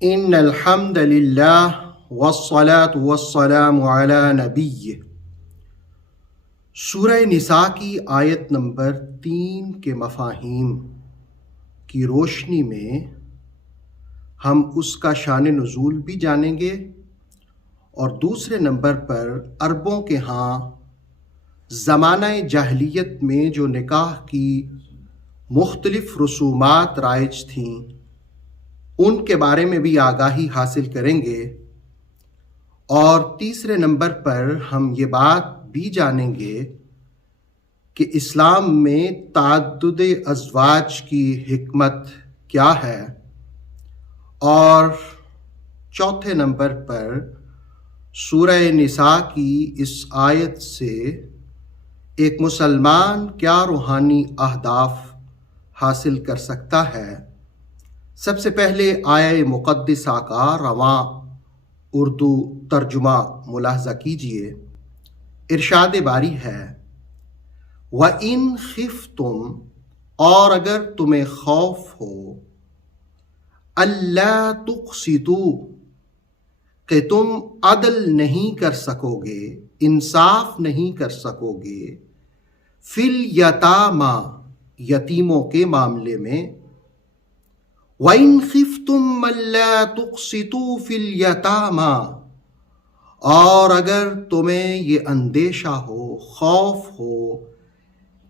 ان الحمد للہ والصلاة والسلام علی نبی۔ سورہ نساء کی آیت نمبر 3 کے مفاہیم کی روشنی میں ہم اس کا شان نزول بھی جانیں گے، اور دوسرے نمبر پر عربوں کے ہاں زمانہ جاہلیت میں جو نکاح کی مختلف رسومات رائج تھیں ان کے بارے میں بھی آگاہی حاصل کریں گے، اور تیسرے نمبر پر ہم یہ بات بھی جانیں گے کہ اسلام میں تعدد ازواج کی حکمت کیا ہے، اور چوتھے نمبر پر سورہ نساء کی اس آیت سے ایک مسلمان کیا روحانی اہداف حاصل کر سکتا ہے۔ سب سے پہلے آیہ مقدسہ کا رواں اردو ترجمہ ملاحظہ کیجئے۔ ارشاد باری ہے، وَإِنْ خِفْتُمْ، اور اگر تمہیں خوف ہو، أَلَّا تُقْسِطُوا، کہ تم عدل نہیں کر سکو گے، انصاف نہیں کر سکو گے، فِي الْيَتَامَى، یتیموں کے معاملے میں، وَإِنْ خِفْتُمْ أَلَّا تُقْسِطُوا فِي الْيَتَامَى، اور اگر تمہیں یہ اندیشہ ہو، خوف ہو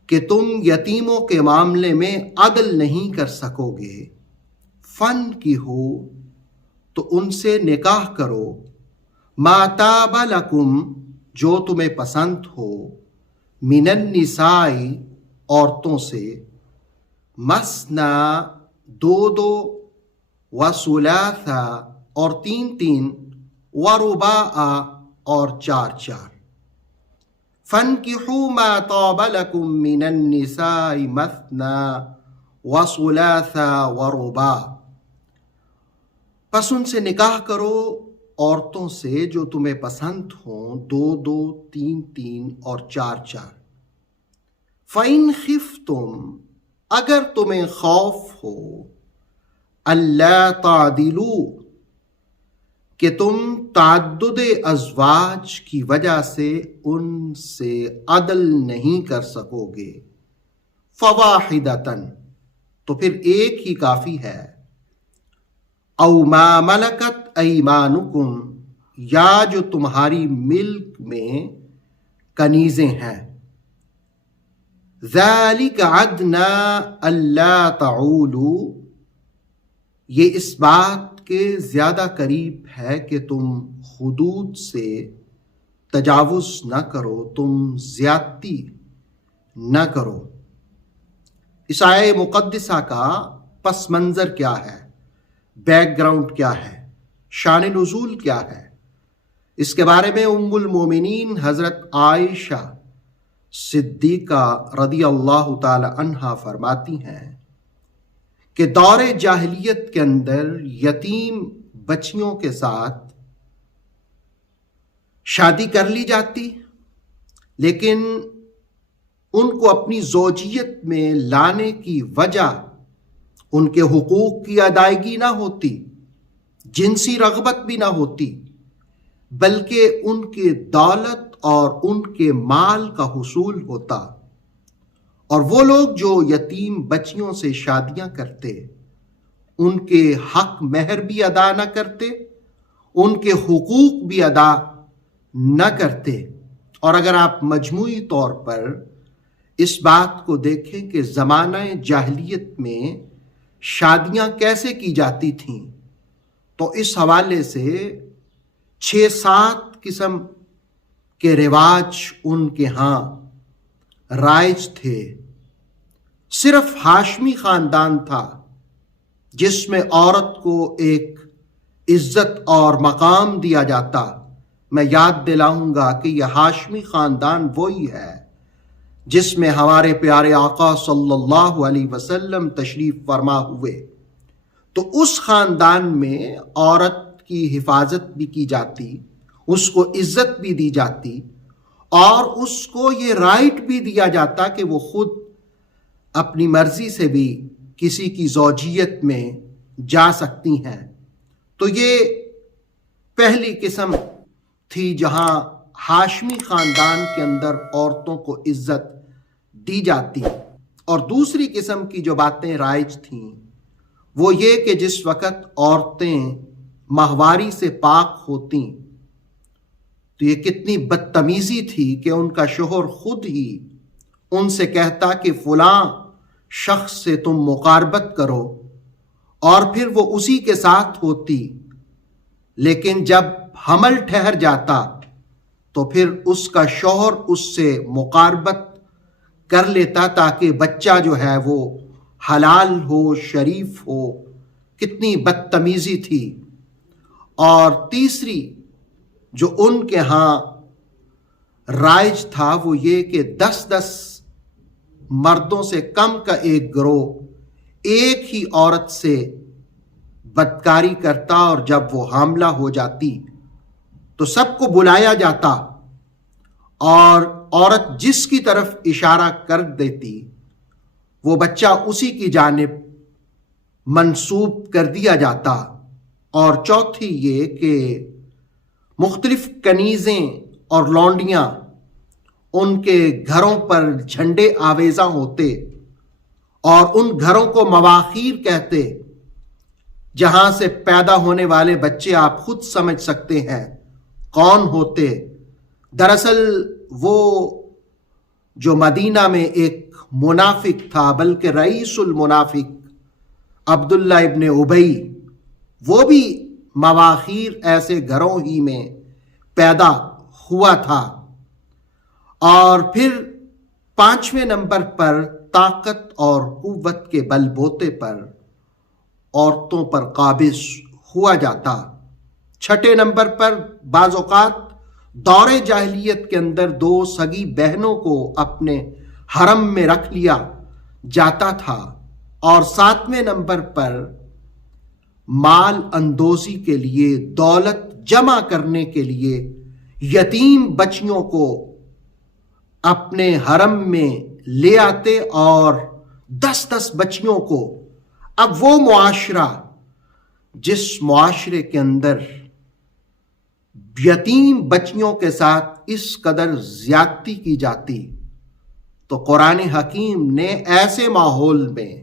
کہ تم یتیموں کے معاملے میں عدل نہیں کر سکو گے، فن کی ہو تو ان سے نکاح کرو، ما طاب لکم، جو تمہیں پسند ہو، من النساء، عورتوں سے، مثنا، دو دو، وثلاثا، اور تین تین، ورباع، اور چار چار۔ فانکحوا ما طاب لکم من النساء مثنا وثلاثا ورباع، پس ان سے نکاح کرو عورتوں سے جو تمہیں پسند ہوں، دو دو، تین تین، اور چار چار۔ فَإِنْ خِفْتُمْ، اگر تمہیں خوف ہو، اللہ تعدلوا، کہ تم تعدد ازواج کی وجہ سے ان سے عدل نہیں کر سکو گے، فواحدۃ، تو پھر ایک ہی کافی ہے، او ما ملکت ایمانکم، یا جو تمہاری ملک میں کنیزیں ہیں، ذالک ادنی الا تعولوا، یہ اس بات کے زیادہ قریب ہے کہ تم حدود سے تجاوز نہ کرو، تم زیادتی نہ کرو۔ اس آیہ مقدسہ کا پس منظر کیا ہے، بیک گراؤنڈ کیا ہے، شان نزول کیا ہے، اس کے بارے میں ام المومنین حضرت عائشہ صدیقہ رضی اللہ تعالی عنہا فرماتی ہیں کہ دور جاہلیت کے اندر یتیم بچیوں کے ساتھ شادی کر لی جاتی، لیکن ان کو اپنی زوجیت میں لانے کی وجہ ان کے حقوق کی ادائیگی نہ ہوتی، جنسی رغبت بھی نہ ہوتی، بلکہ ان کے دولت اور ان کے مال کا حصول ہوتا، اور وہ لوگ جو یتیم بچیوں سے شادیاں کرتے ان کے حق مہر بھی ادا نہ کرتے، ان کے حقوق بھی ادا نہ کرتے۔ اور اگر آپ مجموعی طور پر اس بات کو دیکھیں کہ زمانہ جاہلیت میں شادیاں کیسے کی جاتی تھیں، تو اس حوالے سے 6-7 قسم کے رواج ان کے ہاں رائج تھے۔ صرف ہاشمی خاندان تھا جس میں عورت کو ایک عزت اور مقام دیا جاتا۔ میں یاد دلاؤں گا کہ یہ ہاشمی خاندان وہی ہے جس میں ہمارے پیارے آقا صلی اللہ علیہ وسلم تشریف فرما ہوئے، تو اس خاندان میں عورت کی حفاظت بھی کی جاتی، اس کو عزت بھی دی جاتی، اور اس کو یہ رائٹ بھی دیا جاتا کہ وہ خود اپنی مرضی سے بھی کسی کی زوجیت میں جا سکتی ہیں۔ تو یہ پہلی قسم تھی جہاں ہاشمی خاندان کے اندر عورتوں کو عزت دی جاتی، اور دوسری قسم کی جو باتیں رائج تھیں وہ یہ کہ جس وقت عورتیں ماہواری سے پاک ہوتیں تو یہ کتنی بدتمیزی تھی کہ ان کا شوہر خود ہی ان سے کہتا کہ فلاں شخص سے تم مقاربت کرو، اور پھر وہ اسی کے ساتھ ہوتی، لیکن جب حمل ٹھہر جاتا تو پھر اس کا شوہر اس سے مقاربت کر لیتا تاکہ بچہ جو ہے وہ حلال ہو، شریف ہو۔ کتنی بدتمیزی تھی۔ اور تیسری جو ان کے ہاں رائج تھا وہ یہ کہ 10 مردوں سے کم کا ایک گروہ ایک ہی عورت سے بدکاری کرتا، اور جب وہ حاملہ ہو جاتی تو سب کو بلایا جاتا اور عورت جس کی طرف اشارہ کر دیتی وہ بچہ اسی کی جانب منسوب کر دیا جاتا۔ اور چوتھی یہ کہ مختلف کنیزیں اور لونڈیاں ان کے گھروں پر جھنڈے آویزاں ہوتے، اور ان گھروں کو مواخیر کہتے جہاں سے پیدا ہونے والے بچے آپ خود سمجھ سکتے ہیں کون ہوتے۔ دراصل وہ جو مدینہ میں ایک منافق تھا، بلکہ رئیس المنافق عبداللہ ابن ابی، وہ بھی مواخیر ایسے گھروں ہی میں پیدا ہوا تھا۔ اور پھر 5ویں نمبر پر طاقت اور قوت کے بل بوتے پر عورتوں پر قابض ہوا جاتا۔ 6 نمبر پر بعض اوقات دور جاہلیت کے اندر 2 سگی بہنوں کو اپنے حرم میں رکھ لیا جاتا تھا۔ اور 7ویں نمبر پر مال اندوزی کے لیے، دولت جمع کرنے کے لیے یتیم بچیوں کو اپنے حرم میں لے آتے، اور 10 بچیوں کو۔ اب وہ معاشرہ جس معاشرے کے اندر یتیم بچیوں کے ساتھ اس قدر زیادتی کی جاتی، تو قرآن حکیم نے ایسے ماحول میں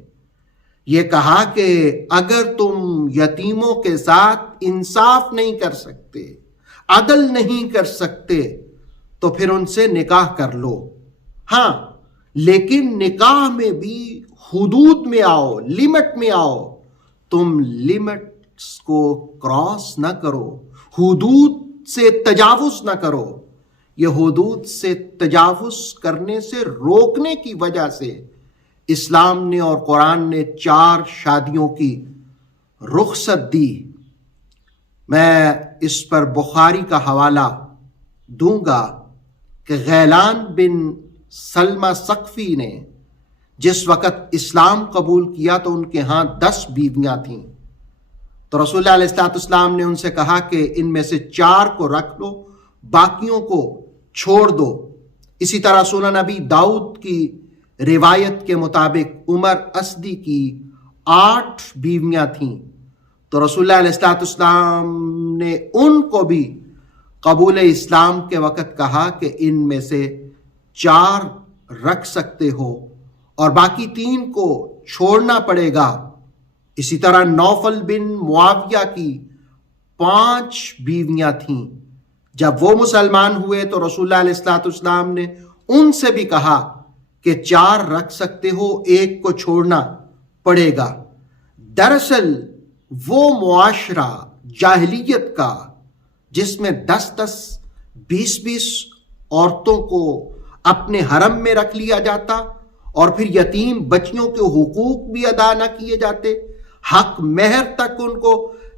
یہ کہا کہ اگر تم یتیموں کے ساتھ انصاف نہیں کر سکتے، عدل نہیں کر سکتے، تو پھر ان سے نکاح کر لو۔ ہاں، لیکن نکاح میں بھی حدود میں آؤ، لمٹ میں آؤ۔ تم لمٹس کو کراس نہ کرو، حدود سے تجاوز نہ کرو۔ یہ حدود سے تجاوز کرنے سے روکنے کی وجہ سے اسلام نے اور قرآن نے 4 شادیوں کی رخصت دی۔ میں اس پر بخاری کا حوالہ دوں گا کہ غیلان بن سلمہ ثقفی نے جس وقت اسلام قبول کیا تو ان کے ہاں 10 بیویاں تھیں، تو رسول اللہ علیہ السلام نے ان سے کہا کہ ان میں سے 4 کو رکھ لو، باقیوں کو چھوڑ دو۔ اسی طرح سنن نبی داؤد کی روایت کے مطابق عمر اسدی کی 8 بیویاں تھیں، تو رسول اللہ علیہ السلام نے ان کو بھی قبول اسلام کے وقت کہا کہ ان میں سے 4 رکھ سکتے ہو اور باقی 3 کو چھوڑنا پڑے گا۔ اسی طرح نوفل بن معاویہ کی 5 بیویاں تھیں۔ جب وہ مسلمان ہوئے تو رسول اللہ علیہ السلام نے ان سے بھی کہا کہ 4 رکھ سکتے ہو، 1 کو چھوڑنا پڑے گا۔ دراصل وہ معاشرہ جاہلیت کا جس میں 10 20 عورتوں کو اپنے حرم میں رکھ لیا جاتا اور پھر یتیم بچیوں کے حقوق بھی ادا نہ کیے جاتے، حق مہر تک ان کو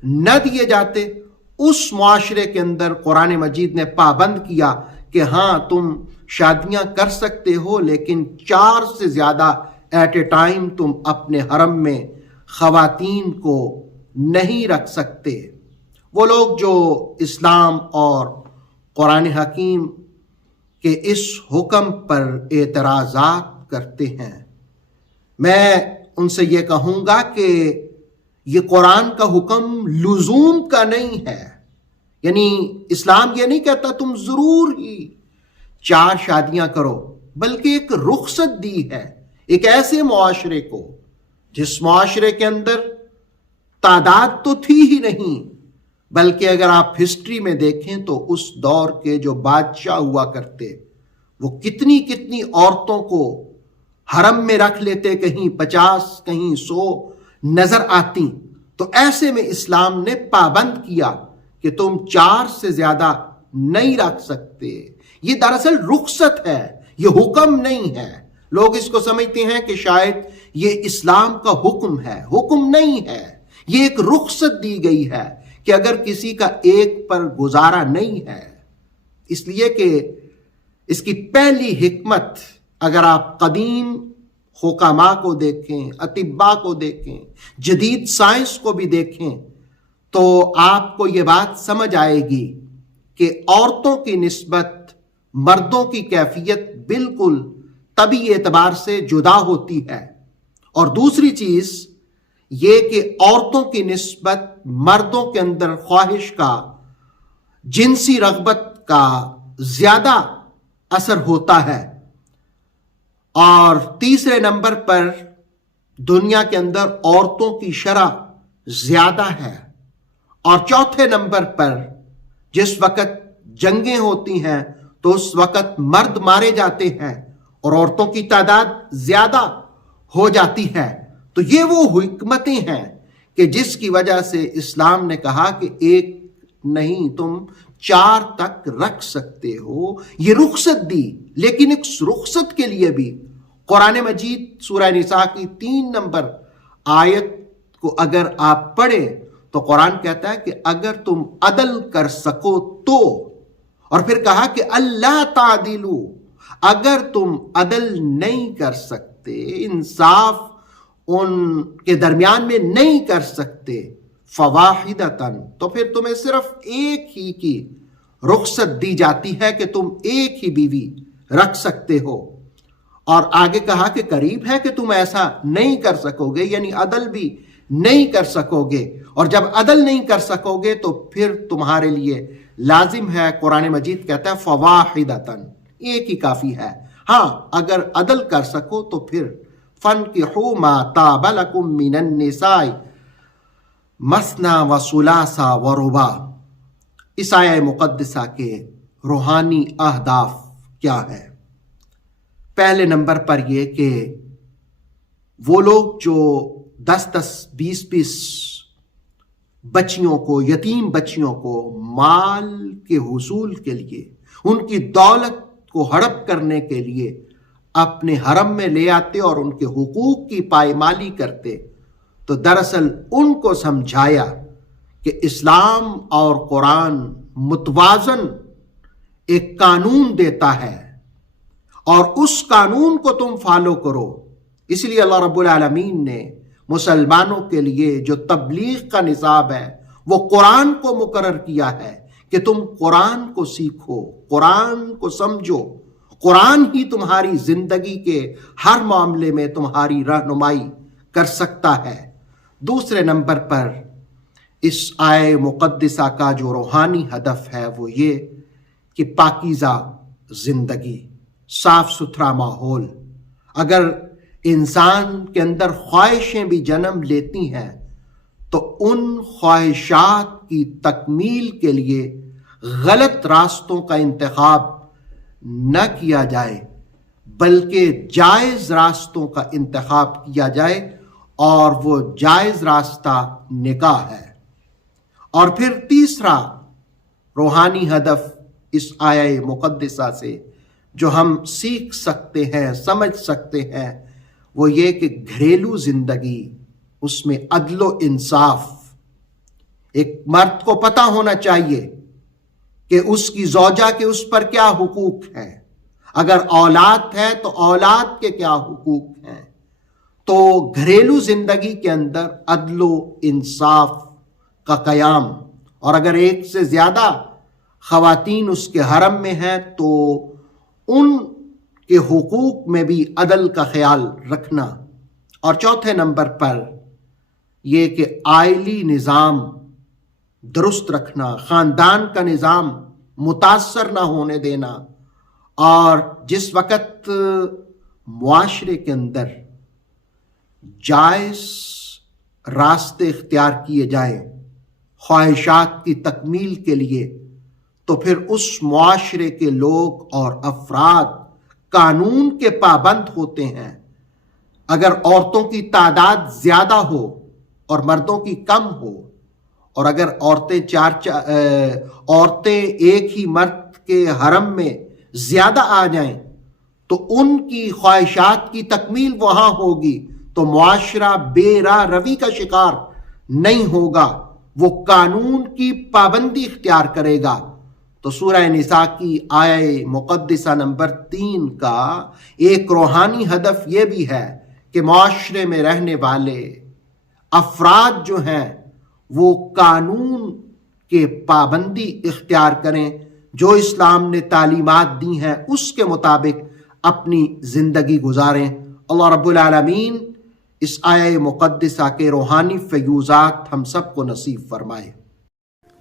نہ دیے جاتے، اس معاشرے کے اندر قرآن مجید نے پابند کیا کہ ہاں تم شادیاں کر سکتے ہو، لیکن 4 سے زیادہ ایٹ اے ٹائم تم اپنے حرم میں خواتین کو نہیں رکھ سکتے۔ وہ لوگ جو اسلام اور قرآن حکیم کہ اس حکم پر اعتراضات کرتے ہیں، میں ان سے یہ کہوں گا کہ یہ قرآن کا حکم لزوم کا نہیں ہے، یعنی اسلام یہ نہیں کہتا تم ضرور ہی 4 شادیاں کرو، بلکہ ایک رخصت دی ہے ایک ایسے معاشرے کو جس معاشرے کے اندر تعداد تو تھی ہی نہیں، بلکہ اگر آپ ہسٹری میں دیکھیں تو اس دور کے جو بادشاہ ہوا کرتے وہ کتنی کتنی عورتوں کو حرم میں رکھ لیتے، کہیں 50 کہیں 100 نظر آتی، تو ایسے میں اسلام نے پابند کیا کہ تم 4 سے زیادہ نہیں رکھ سکتے۔ یہ دراصل رخصت ہے، یہ حکم نہیں ہے۔ لوگ اس کو سمجھتے ہیں کہ شاید یہ اسلام کا حکم ہے، حکم نہیں ہے، یہ ایک رخصت دی گئی ہے کہ اگر کسی کا ایک پر گزارا نہیں ہے، اس لیے کہ اس کی پہلی حکمت اگر آپ قدیم حکماء کو دیکھیں، اطباء کو دیکھیں، جدید سائنس کو بھی دیکھیں، تو آپ کو یہ بات سمجھ آئے گی کہ عورتوں کی نسبت مردوں کی کیفیت بالکل طبی اعتبار سے جدا ہوتی ہے۔ اور دوسری چیز یہ کہ عورتوں کی نسبت مردوں کے اندر خواہش کا، جنسی رغبت کا زیادہ اثر ہوتا ہے۔ اور تیسرے نمبر پر دنیا کے اندر عورتوں کی شرح زیادہ ہے۔ اور چوتھے نمبر پر جس وقت جنگیں ہوتی ہیں تو اس وقت مرد مارے جاتے ہیں اور عورتوں کی تعداد زیادہ ہو جاتی ہے۔ تو یہ وہ حکمتیں ہیں کہ جس کی وجہ سے اسلام نے کہا کہ ایک نہیں تم 4 تک رکھ سکتے ہو، یہ رخصت دی۔ لیکن ایک رخصت کے لیے بھی قرآن مجید سورہ نساء کی 3 نمبر آیت کو اگر آپ پڑھیں تو قرآن کہتا ہے کہ اگر تم عدل کر سکو تو، اور پھر کہا کہ اللہ تعدلو، اگر تم عدل نہیں کر سکتے، انصاف ان کے درمیان میں نہیں کر سکتے، فواحدتن، تو پھر تمہیں صرف ایک ہی کی رخصت دی جاتی ہے کہ تم ایک ہی بیوی رکھ سکتے ہو۔ اور آگے کہا کہ قریب ہے کہ تم ایسا نہیں کر سکو گے، یعنی عدل بھی نہیں کر سکو گے، اور جب عدل نہیں کر سکو گے تو پھر تمہارے لیے لازم ہے، قرآن مجید کہتا ہے فواحدتن، ایک ہی کافی ہے۔ ہاں اگر عدل کر سکو تو پھر فَانْكِحُوا مَا طَابَ لَكُم مِّنَ النِّسَاءِ مَثْنَىٰ وَثُلَاثَ وَرُبَاعَ۔ اس آیہ مقدسہ کے روحانی اہداف کیا ہے؟ پہلے نمبر پر یہ کہ وہ لوگ جو 10-10 20-20 بچیوں کو، یتیم بچیوں کو مال کے حصول کے لیے، ان کی دولت کو ہڑپ کرنے کے لیے اپنے حرم میں لے آتے اور ان کے حقوق کی پائمالی کرتے، تو دراصل ان کو سمجھایا کہ اسلام اور قرآن متوازن ایک قانون دیتا ہے اور اس قانون کو تم فالو کرو۔ اس لیے اللہ رب العالمین نے مسلمانوں کے لیے جو تبلیغ کا نصاب ہے وہ قرآن کو مقرر کیا ہے کہ تم قرآن کو سیکھو، قرآن کو سمجھو، قرآن ہی تمہاری زندگی کے ہر معاملے میں تمہاری رہنمائی کر سکتا ہے۔ دوسرے نمبر پر اس آیہ مقدسہ کا جو روحانی ہدف ہے وہ یہ کہ پاکیزہ زندگی، صاف ستھرا ماحول۔ اگر انسان کے اندر خواہشیں بھی جنم لیتی ہیں تو ان خواہشات کی تکمیل کے لیے غلط راستوں کا انتخاب نہ کیا جائے، بلکہ جائز راستوں کا انتخاب کیا جائے، اور وہ جائز راستہ نکاح ہے۔ اور پھر تیسرا روحانی ہدف اس آیہ مقدسہ سے جو ہم سیکھ سکتے ہیں، سمجھ سکتے ہیں، وہ یہ کہ گھریلو زندگی، اس میں عدل و انصاف۔ ایک مرد کو پتہ ہونا چاہیے کہ اس کی زوجہ کے اس پر کیا حقوق ہیں، اگر اولاد ہے تو اولاد کے کیا حقوق ہیں۔ تو گھریلو زندگی کے اندر عدل و انصاف کا قیام، اور اگر ایک سے زیادہ خواتین اس کے حرم میں ہیں تو ان کے حقوق میں بھی عدل کا خیال رکھنا۔ اور چوتھے نمبر پر یہ کہ آئلی نظام درست رکھنا، خاندان کا نظام متاثر نہ ہونے دینا، اور جس وقت معاشرے کے اندر جائز راستے اختیار کیے جائیں خواہشات کی تکمیل کے لیے، تو پھر اس معاشرے کے لوگ اور افراد قانون کے پابند ہوتے ہیں۔ اگر عورتوں کی تعداد زیادہ ہو اور مردوں کی کم ہو، اور اگر عورتیں ایک ہی مرد کے حرم میں زیادہ آ جائیں تو ان کی خواہشات کی تکمیل وہاں ہوگی، تو معاشرہ بے راہ روی کا شکار نہیں ہوگا، وہ قانون کی پابندی اختیار کرے گا۔ تو سورہ نساء کی آیہ مقدسہ نمبر 3 کا ایک روحانی ہدف یہ بھی ہے کہ معاشرے میں رہنے والے افراد جو ہیں وہ قانون کے پابندی اختیار کریں، جو اسلام نے تعلیمات دی ہیں اس کے مطابق اپنی زندگی گزاریں۔ اللہ رب العالمین اس آیہ مقدسہ کے روحانی فیوزات ہم سب کو نصیب فرمائے۔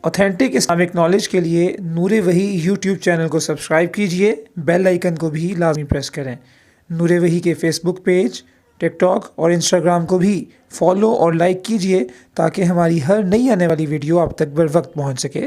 اوتھینٹک اسلامک نالج کے لیے نور وحی یوٹیوب چینل کو سبسکرائب کیجئے، بیل آئیکن کو بھی لازمی پریس کریں۔ نور وحی کے فیس بک پیج، ٹک ٹاک اور انسٹاگرام کو بھی فالو اور لائک کیجئے تاکہ ہماری ہر نئی آنے والی ویڈیو آپ تک بر وقت پہنچ سکے۔